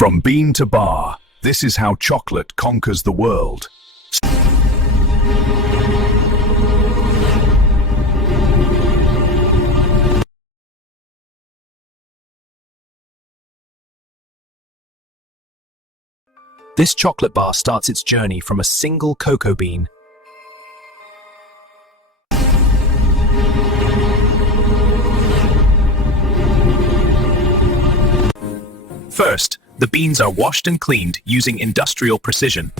From bean to bar, this is how chocolate conquers the world. This chocolate bar starts its journey from a single cocoa bean. First, the beans are washed and cleaned using industrial precision.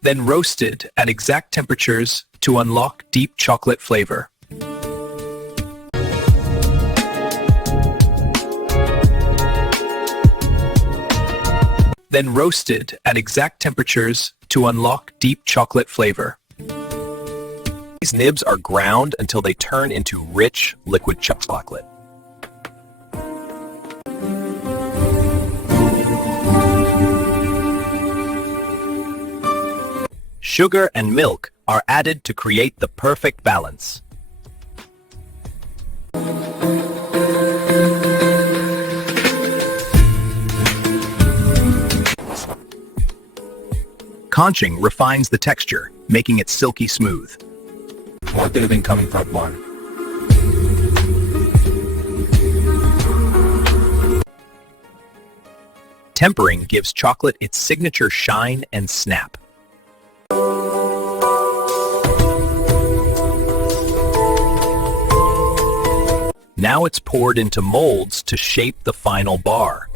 Then roasted at exact temperatures to unlock deep chocolate flavor. Then roasted at exact temperatures to unlock deep chocolate flavor. These nibs are ground until they turn into rich, liquid chocolate. Sugar and milk are added to create the perfect balance. Conching refines the texture, making it silky smooth. What could have been coming from one? Tempering gives chocolate its signature shine and snap. Now it's poured into molds to shape the final bar.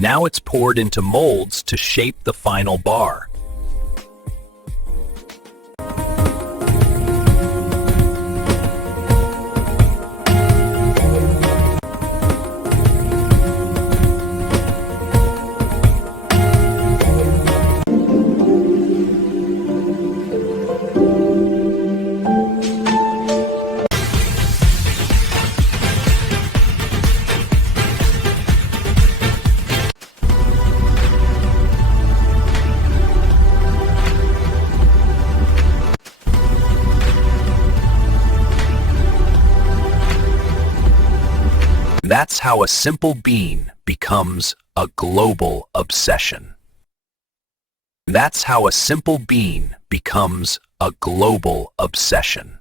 Now it's poured into molds to shape the final bar. That's how a simple bean becomes a global obsession. That's how a simple bean becomes a global obsession.